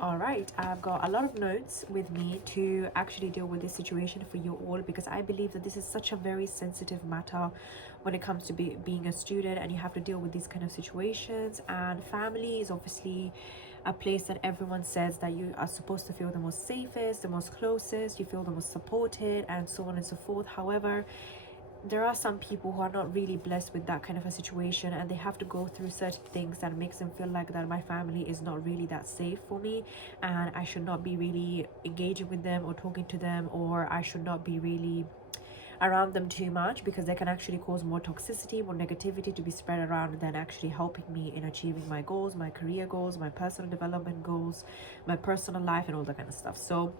All right, I've got a lot of notes with me to actually deal with this situation for you all, because I believe that this is such a very sensitive matter when it comes to being a student, and you have to deal with these kind of situations. And family is obviously a place that everyone says that you are supposed to feel the most safest, the most closest, you feel the most supported, and so on and so forth. However, there are some people who are not really blessed with that kind of a situation, and they have to go through certain things that makes them feel like that my family is not really that safe for me, and I should not be really engaging with them or talking to them, or I should not be really around them too much, because they can actually cause more toxicity, more negativity to be spread around than actually helping me in achieving my goals, my career goals, my personal development goals, my personal life, and all that kind of stuff. So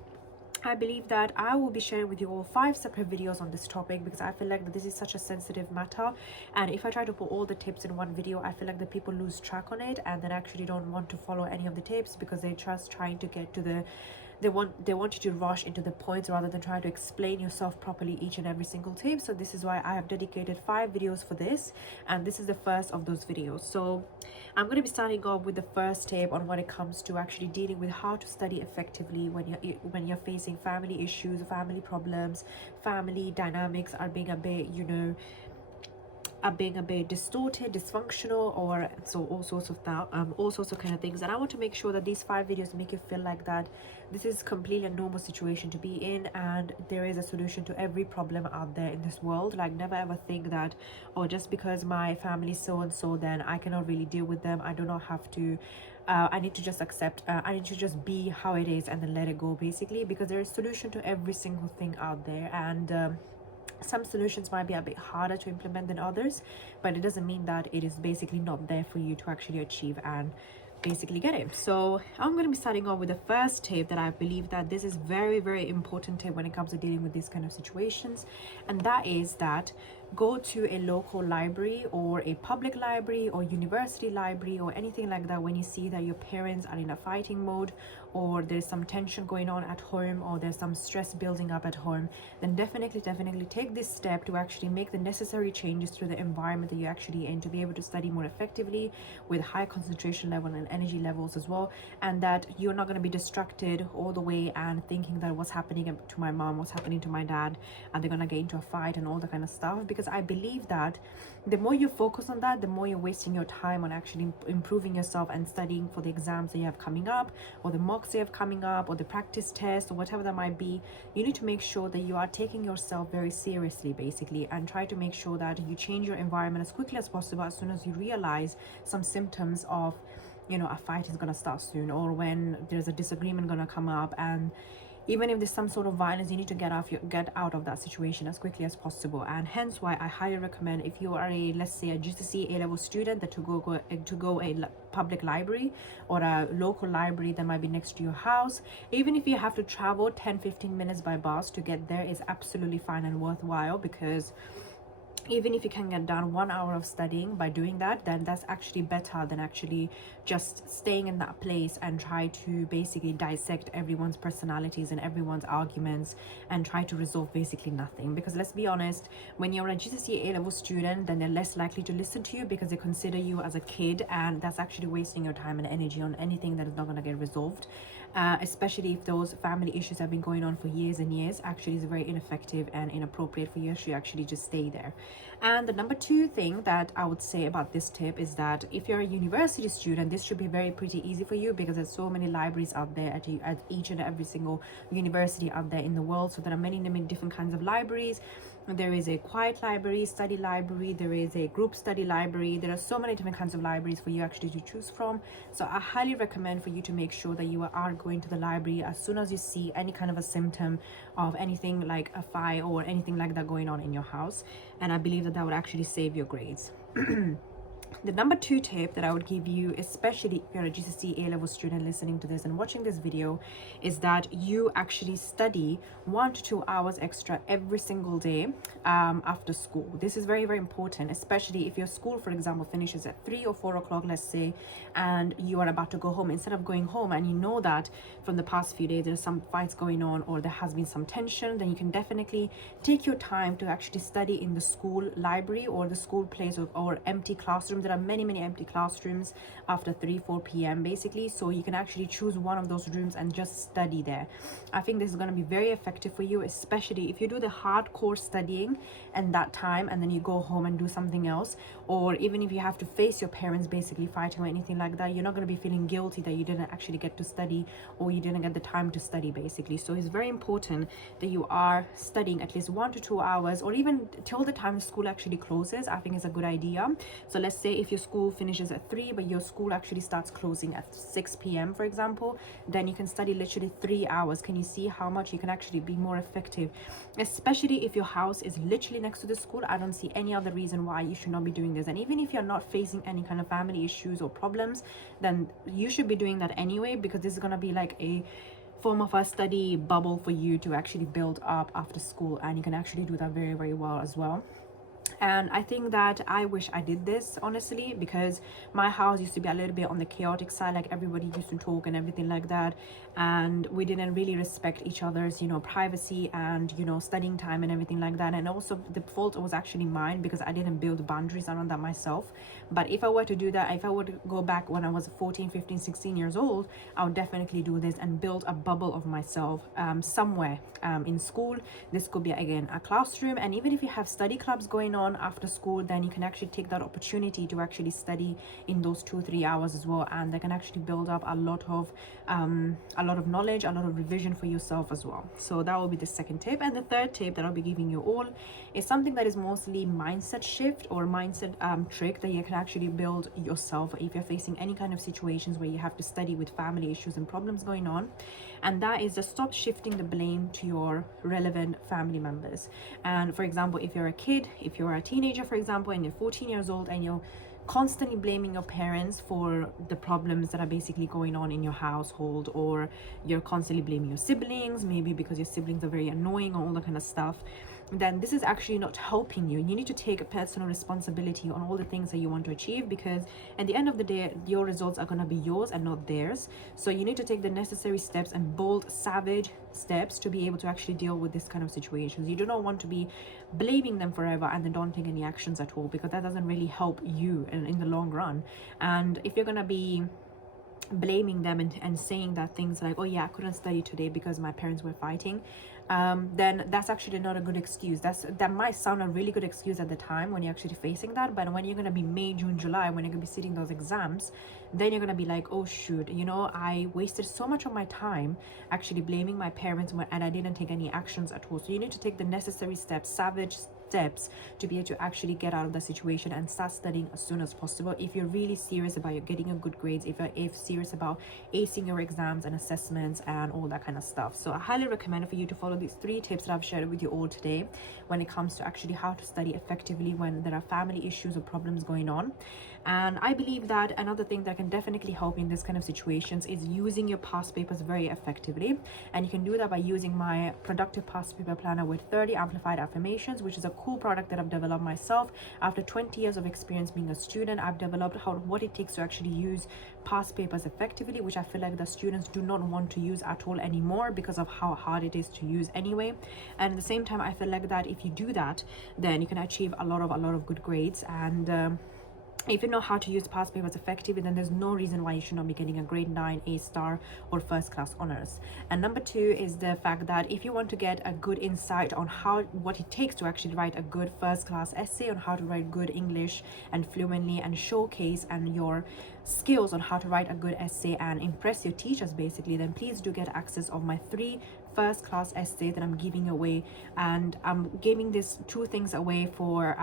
I believe that I will be sharing with you all 5 separate videos on this topic, because I feel like that this is such a sensitive matter, and if I try to put all the tips in one video, I feel like the people lose track on it and then actually don't want to follow any of the tips, because they're just trying to get to the they want you to rush into the points rather than try to explain yourself properly each and every single tip. So this is why I have dedicated 5 videos for this, and this is the first of those videos. So I'm going to be starting off with the first tip on when it comes to actually dealing with how to study effectively when you're facing family issues, family problems, family dynamics are being a bit, are being a bit distorted, dysfunctional, or so all sorts of that, all sorts of kind of things. And I want to make sure that these 5 videos make you feel like that this is completely a normal situation to be in, and there is a solution to every problem out there in this world. Like, never ever think that, oh, just because my family is so and so, then I cannot really deal with them, I do not have to I need to just accept, I need to just be how it is and then let it go, basically, because there is a solution to every single thing out there. And some solutions might be a bit harder to implement than others, but it doesn't mean that it is basically not there for you to actually achieve and basically get it. So I'm going to be starting off with the first tip that I believe that this is very important tip when it comes to dealing with these kind of situations, and that is that go to a local library or a public library or university library or anything like that when you see that your parents are in a fighting mode, or there's some tension going on at home, or there's some stress building up at home. Then definitely take this step to actually make the necessary changes to the environment that you're actually in, to be able to study more effectively with high concentration level and energy levels as well, and that you're not going to be distracted all the way and thinking that what's happening to my mom, what's happening to my dad, and they're going to get into a fight and all that kind of stuff. Because I believe that the more you focus on that, the more you're wasting your time on actually improving yourself and studying for the exams that you have coming up, or the mocks you have coming up, or the practice test, or whatever that might be. You need to make sure that you are taking yourself very seriously, basically, and try to make sure that you change your environment as quickly as possible as soon as you realize some symptoms of, a fight is going to start soon, or when there's a disagreement going to come up. And even if there's some sort of violence, you need to get out of that situation as quickly as possible. And hence why I highly recommend, if you are a, let's say, a GCSE A-level student, that to go a public library or a local library that might be next to your house. Even if you have to travel 10-15 minutes by bus to get there, is absolutely fine and worthwhile, because even if you can get done 1 hour of studying by doing that, then that's actually better than actually just staying in that place and try to basically dissect everyone's personalities and everyone's arguments and try to resolve basically nothing. Because let's be honest, when you're a GCSE A-level student, then they're less likely to listen to you because they consider you as a kid, and that's actually wasting your time and energy on anything that is not going to get resolved. Especially if those family issues have been going on for years and years, actually is very ineffective and inappropriate for you to actually just stay there. And the number 2 thing that I would say about this tip is that if you're a university student, this should be pretty easy for you, because there's so many libraries out there at each and every single university out there in the world. So there are many different kinds of libraries. There is a quiet library, study library, there is a group study library. There are so many different kinds of libraries for you actually to choose from. So I highly recommend for you to make sure that you are going to the library as soon as you see any kind of a symptom of anything like a fight or anything like that going on in your house. And I believe that would actually save your grades. The number 2 tip that I would give you, especially if you're a GCSE A-level student listening to this and watching this video, is that you actually study 1 to 2 hours extra every single day after school. This is very important, especially if your school, for example, finishes at 3 or 4 o'clock, let's say, and you are about to go home. Instead of going home and you know that from the past few days there's some fights going on or there has been some tension, then you can definitely take your time to actually study in the school library or the school place or empty classroom classrooms. There are many empty classrooms after 3-4 p.m. basically, so you can actually choose one of those rooms and just study there. I think this is going to be very effective for you, especially if you do the hardcore studying and that time and then you go home and do something else, or even if you have to face your parents basically fighting or anything like that, you're not going to be feeling guilty that you didn't actually get to study or you didn't get the time to study basically. So it's very important that you are studying at least 1 to 2 hours, or even till the time school actually closes. I think it's a good idea. So let's say if your school finishes at 3 but your school actually starts closing at 6 p.m. for example, then you can study literally 3 hours. Can you see how much you can actually be more effective, especially if your house is literally next to the school? I don't see any other reason why you should not be doing this. And even if you're not facing any kind of family issues or problems, then you should be doing that anyway, because this is going to be like a form of a study bubble for you to actually build up after school, and you can actually do that very well as well. And I think that I wish I did this honestly, because my house used to be a little bit on the chaotic side, like everybody used to talk and everything like that, and we didn't really respect each other's, you know, privacy and, you know, studying time and everything like that. And also the fault was actually mine because I didn't build boundaries around that myself. But if I were to do that, if I would go back when I was 14, 15, 16 years old, I would definitely do this and build a bubble of myself somewhere in school. This could be again a classroom, and even if you have study clubs going on after school, then you can actually take that opportunity to actually study in those 2-3 hours as well, and they can actually build up a lot of knowledge, a lot of revision for yourself as well. So that will be the second tip. And the third tip that I'll be giving you all is something that is mostly mindset shift or mindset trick that you can actually build yourself if you're facing any kind of situations where you have to study with family issues and problems going on. And that is just stop shifting the blame to your relevant family members. And for example, if you're a kid, if you're a teenager for example, and you're 14 years old and you're constantly blaming your parents for the problems that are basically going on in your household, or you're constantly blaming your siblings, maybe because your siblings are very annoying or all that kind of stuff, then this is actually not helping you. You need to take a personal responsibility on all the things that you want to achieve, because at the end of the day, your results are going to be yours and not theirs. So you need to take the necessary steps and bold, savage steps to be able to actually deal with this kind of situations. You do not want to be blaming them forever and then don't take any actions at all, because that doesn't really help you in the long run. And if you're going to be blaming them and saying that things like, oh yeah, I couldn't study today because my parents were fighting, then that's actually not a good excuse. That might sound a really good excuse at the time when you're actually facing that, but when you're going to be May, June, July, when you're going to be sitting those exams, then you're going to be like, oh shoot, you know, I wasted so much of my time actually blaming my parents and I didn't take any actions at all. So you need to take the necessary steps, savage steps, to be able to actually get out of the situation and start studying as soon as possible if you're really serious about getting a good grades, if you're serious about acing your exams and assessments and all that kind of stuff. So I highly recommend for you to follow these 3 tips that I've shared with you all today when it comes to actually how to study effectively when there are family issues or problems going on. And I believe that another thing that can definitely help in this kind of situations is using your past papers very effectively. And you can do that by using my productive past paper planner with 30 amplified affirmations, which is a cool product that I've developed myself. After 20 years of experience being a student, I've developed what it takes to actually use past papers effectively, which I feel like the students do not want to use at all anymore because of how hard it is to use anyway. And at the same time, I feel like that if you do that, then you can achieve a lot of good grades. And if you know how to use past papers effectively, then there's no reason why you should not be getting a grade 9, A star, or first class honors. And number 2 is the fact that if you want to get a good insight on what it takes to actually write a good first class essay, on how to write good English and fluently, and showcase and your skills on how to write a good essay and impress your teachers basically, then please do get access of my 3 first class essay that I'm giving away. And I'm giving these 2 things away for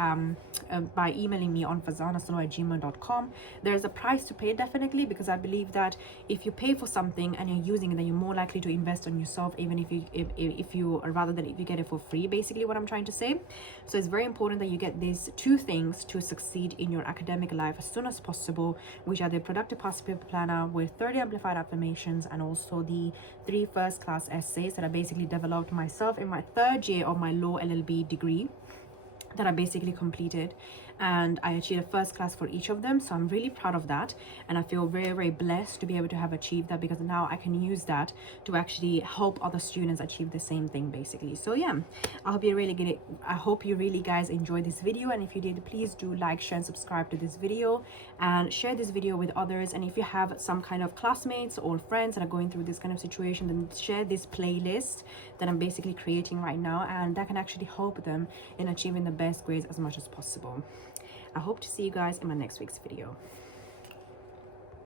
by emailing me on farzanaslaw@gmail.com. There's a price to pay definitely, because I believe that if you pay for something and you're using it, then you're more likely to invest on yourself, even if you rather than if you get it for free, basically what I'm trying to say. So it's very important that you get these 2 things to succeed in your academic life as soon as possible, which are the productive past paper planner with 30 amplified affirmations, and also the 3 first class essays that I basically developed myself in my 3rd year of my law LLB degree that I basically completed. and I achieved a first class for each of them. So I'm really proud of that, and I feel very, very blessed to be able to have achieved that, because now I can use that to actually help other students achieve the same thing basically. So yeah, I hope you really guys enjoyed this video, and if you did, please do like, share and subscribe to this video, and share this video with others. And if you have some kind of classmates or friends that are going through this kind of situation, then share this playlist that I'm basically creating right now, and that can actually help them in achieving the best grades as much as possible. I hope to see you guys in my next week's video.